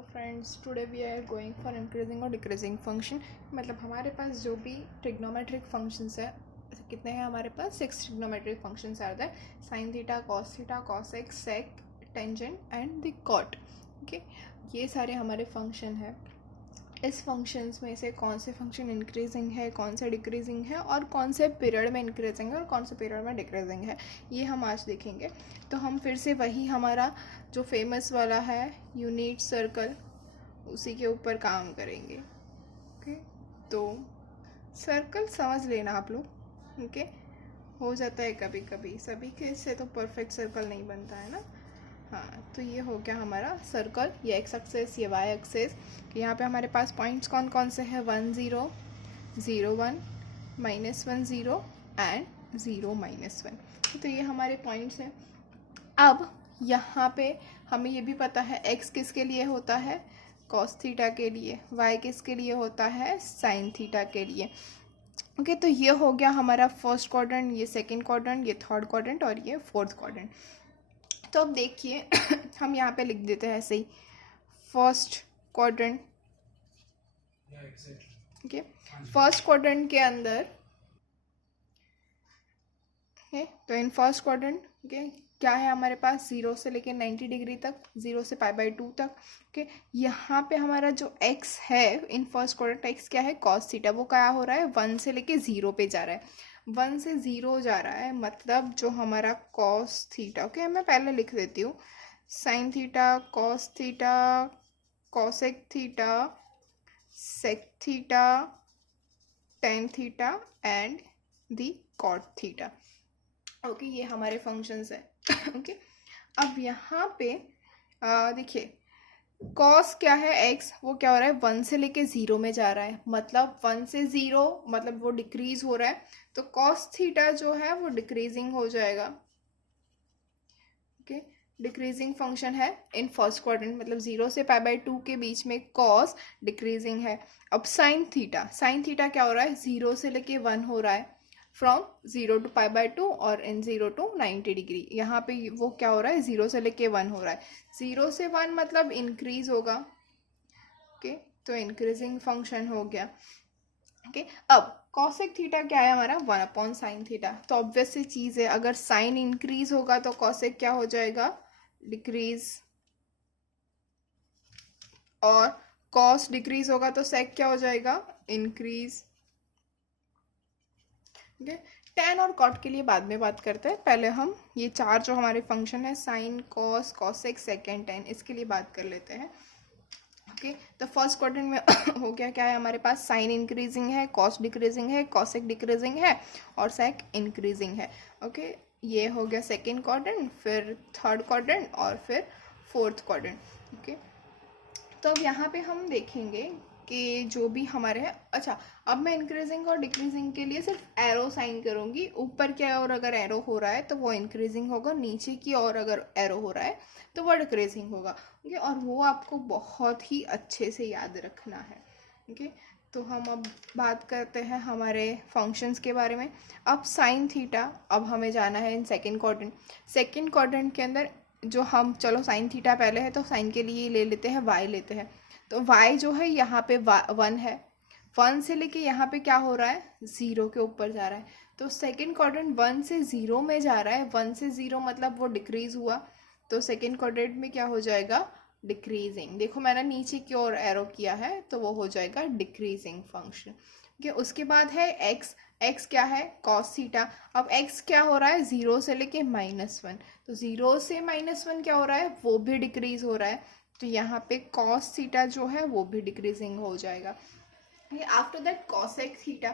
Hello friends, today we are going for increasing और decreasing function. मतलब हमारे पास जो भी ट्रिग्नोमेट्रिक फंक्शंस है, कितने हैं हमारे पास? 6 trigonometric functions are there. Sine theta, cos x, sec, tangent and the cot. Okay, ये सारे हमारे फंक्शन हैं। इस फंक्शंस में से कौन से फंक्शन इंक्रीजिंग है, कौन से डिक्रीजिंग है, और कौन से पीरियड में इंक्रीजिंग है और कौन से पीरियड में डिक्रीजिंग है, ये हम आज देखेंगे। तो हम फिर से वही हमारा जो फेमस वाला है यूनिट सर्कल, उसी के ऊपर काम करेंगे। ओके, तो सर्कल समझ लेना आप लोग। ओके, हो जाता है कभी कभी, सभी के से तो परफेक्ट सर्कल नहीं बनता है ना। हाँ, तो ये हो गया हमारा सर्कल, ये एक्स एक्सेस, ये वाई एक्सेस। यहाँ पे हमारे पास पॉइंट्स कौन कौन से हैं? 1 0, 0 1, -1 0 एंड 0 -1। तो ये हमारे पॉइंट्स हैं। अब यहाँ पे हमें ये भी पता है एक्स किसके लिए होता है? कॉस थीटा के लिए। वाई किसके लिए होता है? साइन थीटा के लिए। ओके, तो ये हो गया हमारा फर्स्ट क्वाड्रेंट, ये सेकंड क्वाड्रेंट, ये थर्ड क्वाड्रेंट और ये फोर्थ क्वाड्रेंट। तो अब देखिए हम यहाँ पे लिख देते हैं ऐसे ही, first quadrant. Okay, first quadrant के अंदर तो इन फर्स्ट क्वाड्रेंट क्या है हमारे पास? 0 से लेके 90 डिग्री तक, 0 से π/2 तक। ओके, यहाँ पे हमारा जो x है इन फर्स्ट क्वाड्रेंट, x क्या है? Cos theta. वो क्या हो रहा है? 1 से लेके 0 पे जा रहा है, 1 से 0 जा रहा है, मतलब जो हमारा कॉस थीटा। ओके, मैं पहले लिख देती हूँ, sine theta, cos theta, cosec theta, sec theta, tan theta and the cot theta. Okay, ये हमारे फंक्शंस है। ओके, अब यहाँ पे देखिए, कॉस क्या है? एक्स, वो क्या हो रहा है? 1 से लेके 0 में जा रहा है, मतलब 1 से 0 मतलब वो डिक्रीज हो रहा है, तो कॉस थीटा जो है वो डिक्रीजिंग हो जाएगा। ओके, डिक्रीजिंग फंक्शन है इन फर्स्ट क्वाड्रेंट, मतलब 0 से π/2 के बीच में कॉस डिक्रीजिंग है। अब साइन थीटा, साइन थीटा क्या हो रहा है? 0 से लेके 1 हो रहा है, फ्रॉम 0 to π/2 और इन 0 to 90 डिग्री। यहाँ पे वो क्या हो रहा है? 0 से लेके 1 हो रहा है, 0 से 1 मतलब इंक्रीज होगा। ओके, तो इंक्रीजिंग फंक्शन हो गया। ओके, अब कॉसेक थीटा क्या है हमारा? 1/sin theta. तो ऑब्वियस सी चीज़ है, अगर साइन इंक्रीज होगा तो कॉसेक क्या हो जाएगा? डिक्रीज, और कॉस डिक्रीज होगा तो सेक क्या हो जाएगा? इंक्रीज। ओके, टेन और कॉट के लिए बाद में बात करते हैं, पहले हम ये चार जो हमारे फंक्शन है, sine, cos, cosec, sec and tan, इसके लिए बात कर लेते हैं। ओके, तो फर्स्ट क्वाड्रेंट में हो गया, क्या है हमारे पास? साइन इंक्रीजिंग है, कॉस डिक्रीजिंग है, कॉसेक डिक्रीजिंग है और सेक इंक्रीजिंग है। ओके, ये हो गया सेकेंड क्वाड्रेंट, फिर थर्ड क्वाड्रेंट और फिर फोर्थ क्वाड्रेंट। ओके, तो अब यहाँ पे हम देखेंगे कि जो भी हमारे हैं, अच्छा अब मैं इंक्रीजिंग और डिक्रीजिंग के लिए सिर्फ एरो साइन करूँगी। ऊपर क्या और अगर एरो हो रहा है तो वो इंक्रीजिंग होगा, नीचे की और अगर एरो हो रहा है तो वो डिक्रीजिंग होगा। ओके, और वो आपको बहुत ही अच्छे से याद रखना है। ओके, तो हम अब बात करते हैं हमारे फंक्शंस के बारे में। अब साइन थीटा, अब हमें जाना है in second quadrant. Second quadrant के अंदर जो हम, चलो साइन थीटा पहले है तो साइन के लिए ले लेते हैं, वाई लेते हैं। तो y जो है यहाँ पे 1 है, 1 से लेके यहाँ पे क्या हो रहा है? 0 के ऊपर जा रहा है। तो सेकेंड क्वाड्रेंट 1 से 0 में जा रहा है, 1 से 0 मतलब वो डिक्रीज हुआ, तो सेकेंड क्वाड्रेंट में क्या हो जाएगा? डिक्रीजिंग। देखो मैंने नीचे की ओर एरो किया है तो वो हो जाएगा डिक्रीजिंग फंक्शन। ठीक, उसके बाद है x, x क्या है? Cos theta. अब x क्या हो रहा है? 0 से लेके -1, तो 0 से -1 क्या हो रहा है? वो भी डिक्रीज हो रहा है, तो यहाँ पे कॉस थीटा जो है वो भी डिक्रीजिंग हो जाएगा। After that cosec theta,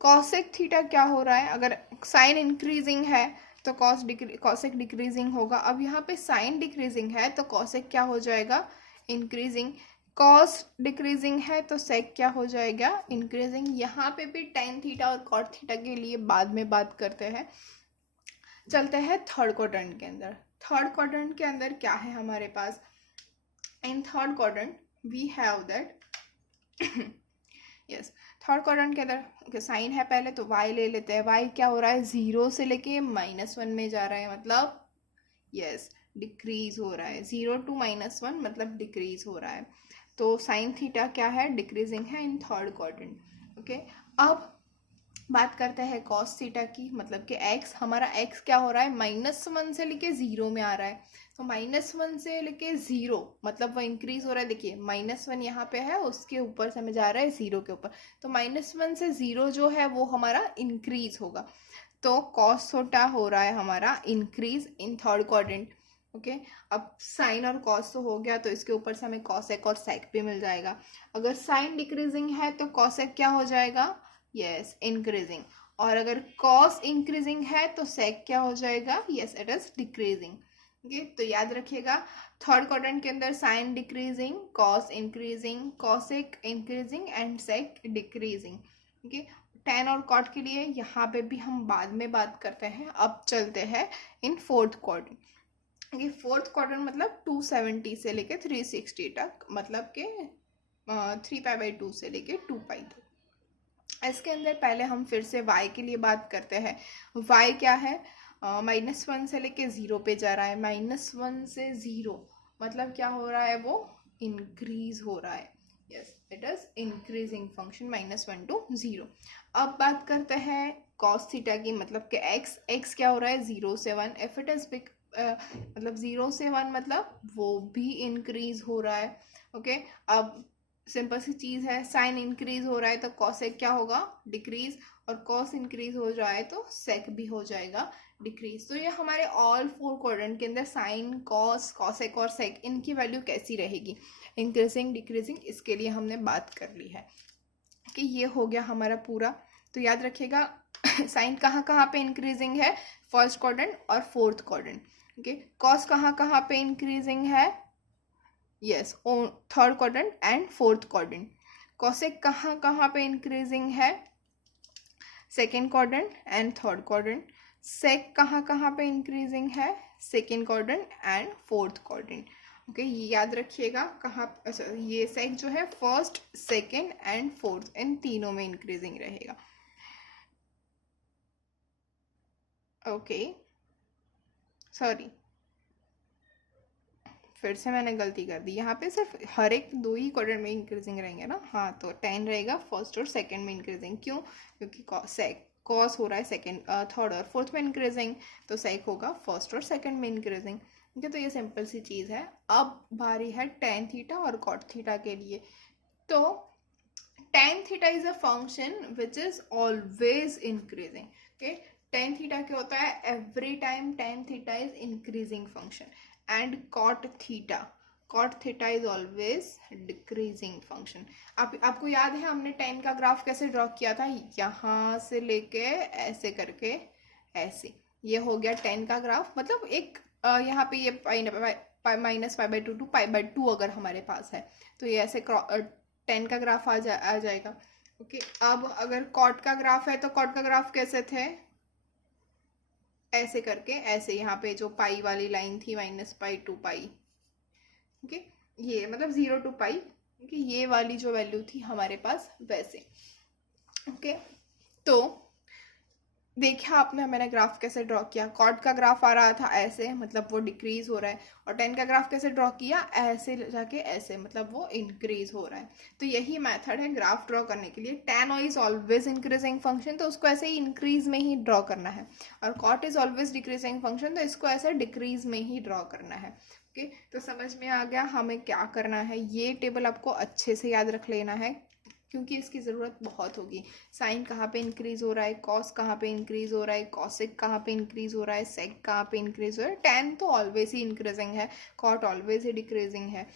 cosec theta क्या हो रहा है? अगर साइन इंक्रीजिंग है तो कॉसेक डिक्रीजिंग होगा। अब यहाँ पे साइन डिक्रीजिंग है तो कॉसेक क्या हो जाएगा? इंक्रीजिंग। कॉस डिक्रीजिंग है तो सेक क्या हो जाएगा? इंक्रीजिंग। यहाँ पे भी टेन थीटा और कॉट थीटा के लिए बाद में बात करते हैं। चलते हैं थर्ड क्वाड्रेंट के अंदर। थर्ड क्वाड्रेंट के अंदर क्या है हमारे पास? in third quadrant we have that yes, third quadrant के अंदर साइन है पहले, तो y ले लेते हैं। y क्या हो रहा है? 0 से लेके -1 में जा रहा है, मतलब यस डिक्रीज हो रहा है, 0 to -1 मतलब डिक्रीज हो रहा है। तो साइन थीटा क्या है, डिक्रीजिंग है इन थर्ड क्वाड्रेंट। ओके, अब बात करते हैं कॉस थीटा की, मतलब कि एक्स, हमारा एक्स क्या हो रहा है, -1 से लेके 0 में आ रहा है। तो -1 से लेके 0 मतलब वो इंक्रीज हो रहा है। देखिए -1 यहाँ पे है, उसके ऊपर से हमें जा रहा है 0 के ऊपर, तो -1 से 0 जो है वो हमारा इंक्रीज होगा। तो कॉस थीटा हो रहा है हमारा increase in third quadrant. Okay, अब साइन और कॉस तो हो गया, तो इसके ऊपर से हमें कॉसेक और सेक भी मिल जाएगा। अगर साइन डिक्रीजिंग है तो कॉसेक क्या हो जाएगा, यस इंक्रीजिंग। और अगर कॉस इंक्रीजिंग है तो सेक क्या हो जाएगा, yes it is decreasing. Okay, तो याद रखिएगा थर्ड क्वाड्रेंट के अंदर sine decreasing, cos increasing, cosec increasing and sec decreasing. Okay, tan और कॉट के लिए यहाँ पे भी हम बाद में बात करते हैं। अब चलते हैं इन फोर्थ क्वाड्रेंट। ये फोर्थ क्वाड्रेंट मतलब 270 से लेके 360 तक, मतलब के 3π/2 से लेके 2π तक। इसके अंदर पहले हम फिर से y के लिए बात करते हैं। y क्या है, -1 से लेके 0 पे जा रहा है। -1 से 0 मतलब क्या हो रहा है, वो इंक्रीज हो रहा है। Yes it is increasing function, -1 to 0। अब बात करते हैं कॉस थीटा की, मतलब कि x क्या हो रहा है, 0 से 1। इफ इट इज मतलब 0 से 1 मतलब वो भी इंक्रीज हो रहा है। ओके, अब सिंपल सी चीज़ है, साइन इंक्रीज हो रहा है तो कॉसेक क्या होगा, डिक्रीज, और कॉस इंक्रीज हो रहा है तो सेक भी हो जाएगा डिक्रीज। तो ये हमारे ऑल फोर क्वाड्रेंट के अंदर साइन, कॉस, कॉसेक और सेक, इनकी वैल्यू कैसी रहेगी, इंक्रीजिंग डिक्रीजिंग, इसके लिए हमने बात कर ली है कि ये हो गया हमारा पूरा। तो याद रखिएगा साइन कहाँ कहाँ पे इंक्रीजिंग है, फर्स्ट क्वाड्रेंट और फोर्थ क्वाड्रेंट। ओके, कॉस कहाँ कहाँ पे इंक्रीजिंग है, yes third quadrant and fourth quadrant. Cosec कहाँ कहाँ पे इंक्रीजिंग है, second quadrant and third quadrant. Sec कहाँ कहाँ पे इंक्रीजिंग है, second quadrant and fourth quadrant. Okay, ये याद रखिएगा कहाँ, अच्छा ये सेक जो है फर्स्ट, सेकेंड एंड फोर्थ, इन तीनों में इंक्रीजिंग रहेगा। ओके सॉरी, फिर से मैंने गलती कर दी, यहाँ पे सिर्फ हर एक दो ही क्वाड्रेंट में इंक्रीजिंग रहेंगे ना। हाँ, तो 10 रहेगा फर्स्ट और सेकंड में इंक्रीजिंग। क्यों, क्योंकि कॉस हो रहा है सेकंड, थर्ड और फोर्थ में इंक्रीजिंग, तो सेक होगा फर्स्ट और सेकंड में इंक्रीजिंग। ठीक है, तो ये सिंपल सी चीज़ है। अब बारी है टेन थीटा और कॉट थीटा के लिए। तो tan theta is a function which is always increasing. Okay, tan theta क्या होता है, every time tan theta is increasing function. And cot theta is always decreasing function. आपको याद है हमने टेन का ग्राफ कैसे ड्रॉ किया था, यहाँ से लेके ऐसे करके ऐसे, ये हो गया टेन का ग्राफ। मतलब एक यहाँ पे ये -π/2 to π/2 अगर हमारे पास है तो ये ऐसे 10 का ग्राफ आ जाएगा। ओके, अब अगर कॉट का ग्राफ है तो कॉट का ग्राफ कैसे थे, ऐसे करके ऐसे, यहाँ पे जो पाई वाली लाइन थी -π to π। ओके, ये मतलब 0 to π। ओके, ये वाली जो वैल्यू थी हमारे पास वैसे। ओके, तो देखा आपने मैंने ग्राफ कैसे ड्रॉ किया, कॉट का ग्राफ आ रहा था ऐसे, मतलब वो डिक्रीज हो रहा है, और टेन का ग्राफ कैसे ड्रॉ किया, ऐसे जाके ऐसे, मतलब वो इंक्रीज हो रहा है। तो यही मेथड है ग्राफ ड्रॉ करने के लिए। Ten is always increasing function, तो उसको ऐसे ही इंक्रीज में ही ड्रॉ करना है, और cot is always decreasing function, तो इसको ऐसे डिक्रीज में ही ड्रॉ करना है। ओके, तो समझ में आ गया हमें क्या करना है। ये टेबल आपको अच्छे से याद रख लेना है क्योंकि इसकी ज़रूरत बहुत होगी। साइन कहाँ पे इंक्रीज हो रहा है, कॉस कहाँ पे इंक्रीज हो रहा है, कॉसेक कहाँ पे इंक्रीज हो रहा है, सेक कहाँ पे इंक्रीज हो रहा है। टेन तो ऑलवेज ही इंक्रीजिंग है, कॉट ऑलवेज ही डिक्रीजिंग है।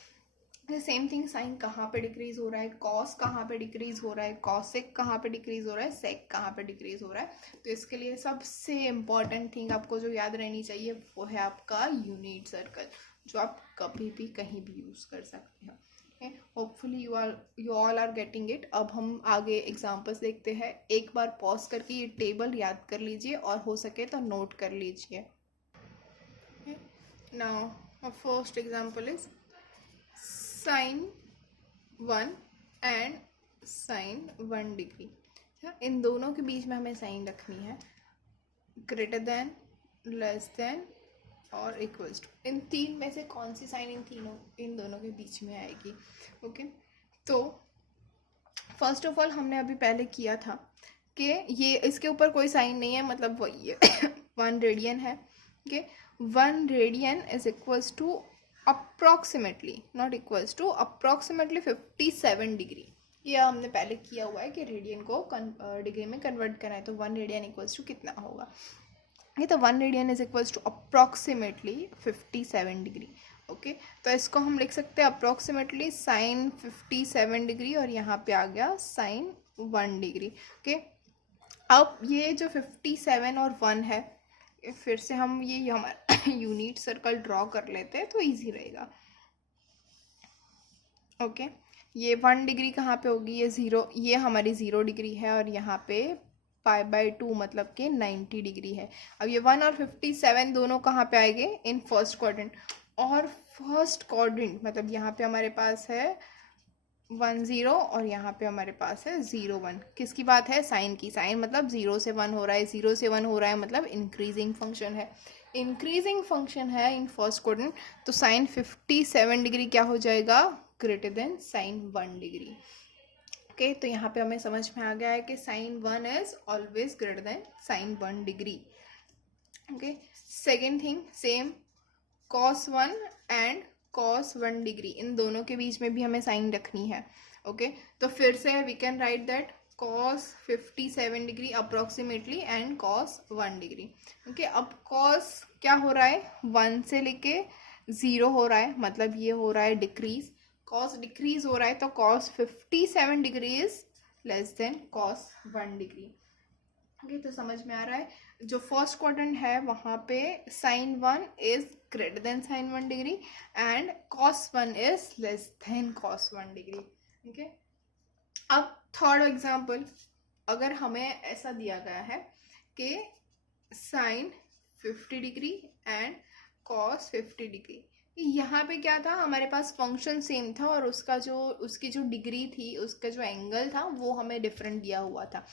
सेम थिंग, साइन कहाँ पे डिक्रीज हो रहा है, कॉस कहाँ पे डिक्रीज हो रहा है, कॉसेक कहाँ पे डिक्रीज हो रहा है, सेक कहाँ पे डिक्रीज हो रहा है। तो इसके लिए सबसे इम्पॉर्टेंट थिंग आपको जो याद रहनी चाहिए वो है आपका यूनिट सर्कल, जो आप कभी भी कहीं भी यूज़ कर सकते हैं। Hopefully you all are getting it. अब हम आगे एग्जांपल्स देखते हैं। एक बार पॉज करके ये टेबल याद कर लीजिए और हो सके तो नोट कर लीजिए। Now first example is sine 1 and sine 1 degree. इन दोनों के बीच में हमें साइन रखनी है, ग्रेटर देन, लेस देन, और इक्वल्स टू, इन तीन में से कौन सी साइन इन दोनों के बीच में आएगी? ओके, तो फर्स्ट ऑफ ऑल हमने अभी पहले किया था कि ये इसके ऊपर कोई साइन नहीं है, मतलब वही है 1 रेडियन है। Okay, 1 radian is equals to approximately, not equals to, approximately 57 degree. ये हमने पहले किया हुआ है कि रेडियन को डिग्री में कन्वर्ट करना है, तो 1 रेडियन इक्वल्स टू कितना होगा? ये तो 1 radian is equals to approximately 57 degree. Okay, तो इसको हम लिख सकते हैं अप्रॉक्सीमेटली साइन 57 डिग्री, और यहाँ पे आ गया साइन 1 डिग्री। ओके, अब ये जो 57 और 1 है, फिर से हम ये हमारा यूनिट सर्कल ड्रॉ कर लेते हैं तो इजी रहेगा। ओके, ये 1 डिग्री कहाँ पे होगी? ये 0, ये हमारी 0 डिग्री है, और यहाँ पे π/2 मतलब कि 90 डिग्री है। अब ये 1 और 57 दोनों कहाँ पे आएंगे? इन फर्स्ट क्वाड्रेंट, और फर्स्ट क्वाड्रेंट मतलब यहाँ पे हमारे पास है 1 0 और यहाँ पे हमारे पास है 0 1। किसकी बात है? साइन की। साइन मतलब 0 से 1 हो रहा है, 0 से 1 हो रहा है मतलब इंक्रीजिंग फंक्शन है, इंक्रीजिंग फंक्शन है इन फर्स्ट क्वाड्रेंट। तो साइन 57 डिग्री क्या हो जाएगा? Greater than sine 1 degree. Okay, तो यहाँ पे हमें समझ में आ गया है कि sine 1 is always greater than sine 1 degree. Okay, second thing same, cos 1 and cos 1 degree, इन दोनों के बीच में भी हमें साइन रखनी है। ओके, तो फिर से we can write that cos 57 degree approximately and cos 1 degree. Okay, अब cos क्या हो रहा है? 1 से लेके 0 हो रहा है, मतलब ये हो रहा है डिक्रीज, cos डिक्रीज हो रहा है, तो cos 57 degree is less than cos 1 degree. Okay, तो समझ में आ रहा है, जो फर्स्ट क्वाड्रेंट है वहाँ पे sine 1 is greater than sine 1 degree and cos 1 is less than cos 1 degree. Okay, अब थर्ड एग्जांपल, अगर हमें ऐसा दिया गया है कि sine 50 degree and cos 50 degree, यहाँ पे क्या था? हमारे पास फंक्शन सेम था, और उसकी जो डिग्री थी, उसका जो एंगल था वो हमें डिफरेंट दिया हुआ था।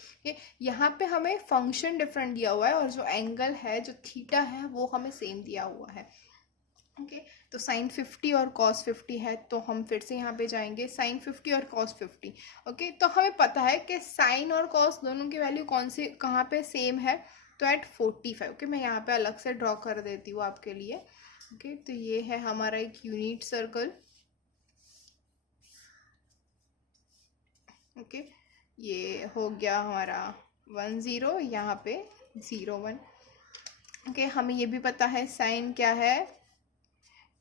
यहाँ पे हमें फंक्शन डिफरेंट दिया हुआ है, और जो एंगल है, जो थीटा है, वो हमें सेम दिया हुआ है। ओके, तो साइन 50 और cos 50 है, तो हम फिर से यहाँ पे जाएंगे साइन 50 और cos 50। ओके, तो हमें पता है कि साइन और cos दोनों की वैल्यू कहाँ पे सेम है? तो एट 45। ओके, मैं यहाँ पे अलग से ड्रॉ कर देती हूँ आपके लिए। ओके, तो ये है हमारा एक यूनिट सर्कल। ओके, ये हो गया हमारा 1 0, यहाँ पे 0 1। ओके, हमें ये भी पता है साइन क्या है?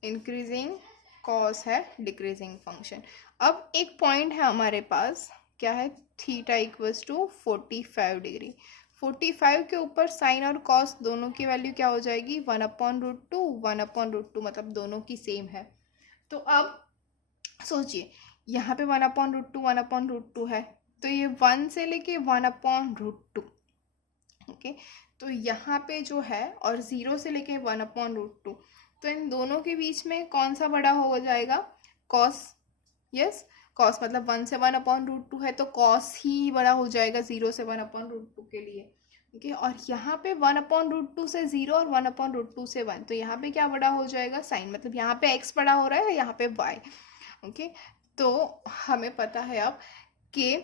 इंक्रीजिंग, कॉस है डिक्रीजिंग फंक्शन। अब एक पॉइंट है हमारे पास, क्या है? Theta equals to 45 degree. 45 के ऊपर साइन और कॉस दोनों की वैल्यू क्या हो जाएगी? 1/√2, 1/√2, मतलब दोनों की सेम है। तो अब सोचिए, यहाँ पे 1/√2, 1/√2 है, तो ये 1 से लेके 1/√2। ओके, तो यहाँ पे जो है, और 0 से लेके 1/√2, तो इन दोनों के बीच में कौन सा बड़ा हो जाएगा? कॉस। यस, कॉस मतलब 1 से 1/√2 है, तो कॉस ही बड़ा हो जाएगा 0 से 1/√2 के लिए। ओके, और यहाँ पे 1/√2 से 0 और 1/√2 से 1, तो यहाँ पे क्या बड़ा हो जाएगा? साइन, मतलब यहाँ पे x बड़ा हो रहा है, यहाँ पे y। ओके, तो हमें पता है अब कि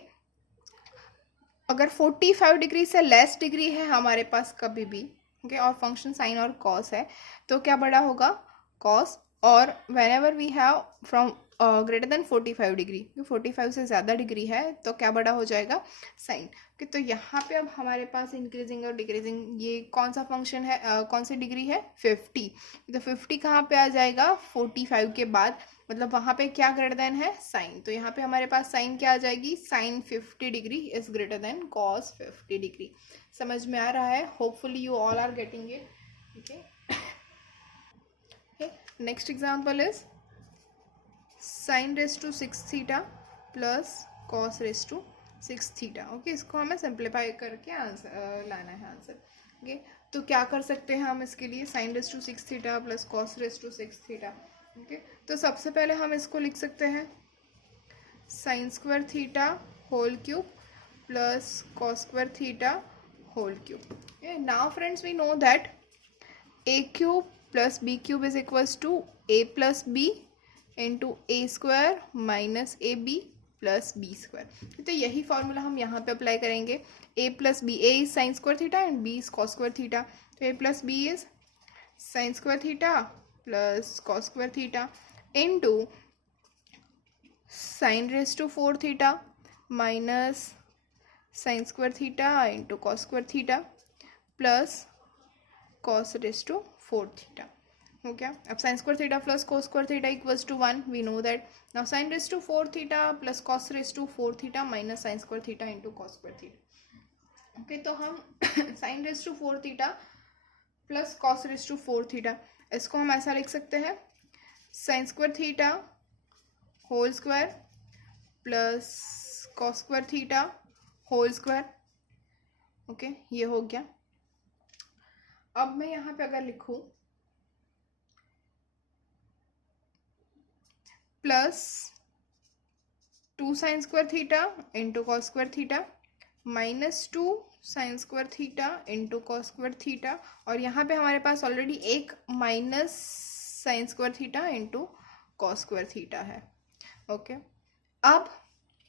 अगर 45 डिग्री से लेस डिग्री है हमारे पास कभी भी, ओके, और फंक्शन साइन और कॉस है, तो क्या बड़ा होगा? कॉस। और whenever we have from greater than 45 degree, 45 से ज़्यादा डिग्री है, तो क्या बड़ा हो जाएगा? साइन। ओके, तो यहाँ पे अब हमारे पास इंक्रीजिंग और डिक्रीजिंग, ये कौन सा फंक्शन है? कौन सी डिग्री है? 50। तो 50 कहाँ पे आ जाएगा? 45 के बाद, मतलब वहाँ पे क्या ग्रेटर देन है? साइन। तो यहाँ पे हमारे पास साइन क्या आ जाएगी? Sine 50 degree is greater than cos 50 degree. समझ में आ रहा है? Hopefully you all are getting it. Okay, next example is sine raise to 6 theta plus cos raise to 6 theta. Okay, इसको हमें सिंप्लीफाई करके आंसर लाना है आंसर। ओके, तो क्या कर सकते हैं हम इसके लिए? Sine raise to 6 theta plus cos raise to 6 theta. Okay, तो सबसे पहले हम इसको लिख सकते हैं sine square theta whole cube plus cos square theta whole cube. Now friends, we know that a cube plus b cube is equals to a plus b into a square minus ab plus b square। तो यही formula हम यहाँ पे apply करेंगे। a plus b, a is sin square theta and b is cos square theta। तो a plus b is sin square theta plus cos square theta into sin raised to 4 theta minus sin square theta into cos square theta plus cos raised to 4 theta। हो गया। अब sin square theta plus cos square theta equals to 1, we know that। now sin raised to 4 theta plus cos raised to 4 theta minus sin square theta into cos square theta। Okay, तो हम sin raised to 4 theta plus cos raised to 4 theta, इसको हम ऐसा लिख सकते हैं sin square theta whole square plus cos square theta whole square. Okay, ये हो गया। अब मैं यहाँ पे अगर लिखूं plus 2 sin square theta into cos square theta minus 2 sin square theta into cos square theta, और यहाँ पे हमारे पास ऑलरेडी एक minus sin square theta into cos square theta है। ओके, अब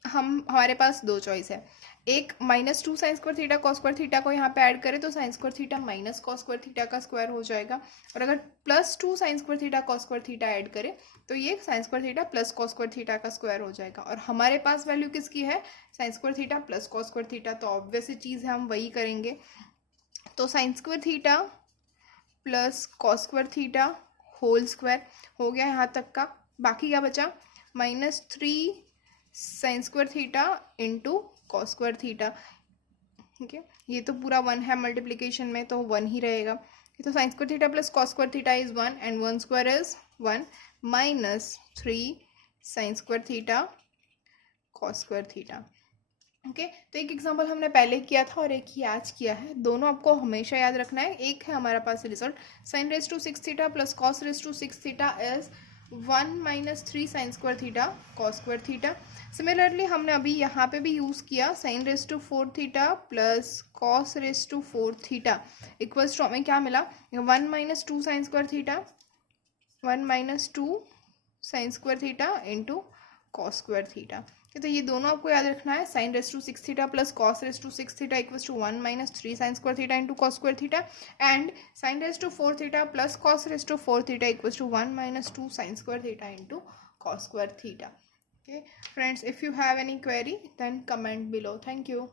हमारे पास दो चॉइस है, एक minus 2 sin square theta cos square theta को यहाँ पे ऐड करें तो sin square theta minus cos square theta का स्क्वायर हो जाएगा, और अगर plus 2 sin square theta cos square theta add करें तो ये sin square theta plus cos square theta का स्क्वायर हो जाएगा। और हमारे पास वैल्यू किसकी है, sin square theta plus cos square theta, तो ऑब्वियस चीज़ है हम वही करेंगे। तो sin square theta plus cos square theta whole square हो गया यहाँ तक का। बाकी क्या बचा, -3 sin square theta into cos square theta। ठीक है, ये तो पूरा 1 है मल्टीप्लीकेशन में, तो 1 ही रहेगा। तो sin square theta plus cos square theta is 1 and 1 square is 1 -3 sin square theta cos square theta। Okay, तो एक एग्जांपल हमने पहले किया था और एक ही आज किया है, दोनों आपको हमेशा याद रखना है। एक है हमारा पास result sin raised to 6 theta plus cos raised to 6 theta is 1 - 3 sin square theta cos square theta। Similarly हमने अभी यहाँ पे भी यूज़ किया sin raised to 4 theta plus cos raised to 4 theta equals to हमें क्या मिला, 1 - 2 sin square theta, 1 - 2 sin square theta into cos square theta। तो ये दोनों आपको याद रखना है, sin raised to 6 theta plus cos raised to 6 theta equals to 1 - 3 sin square theta into cos square theta, and sin raised to 4 theta plus cos raised to 4 theta equals to 1 - 2 sin square theta into cos square theta। Okay friends, if you have any query then comment below. Thank you.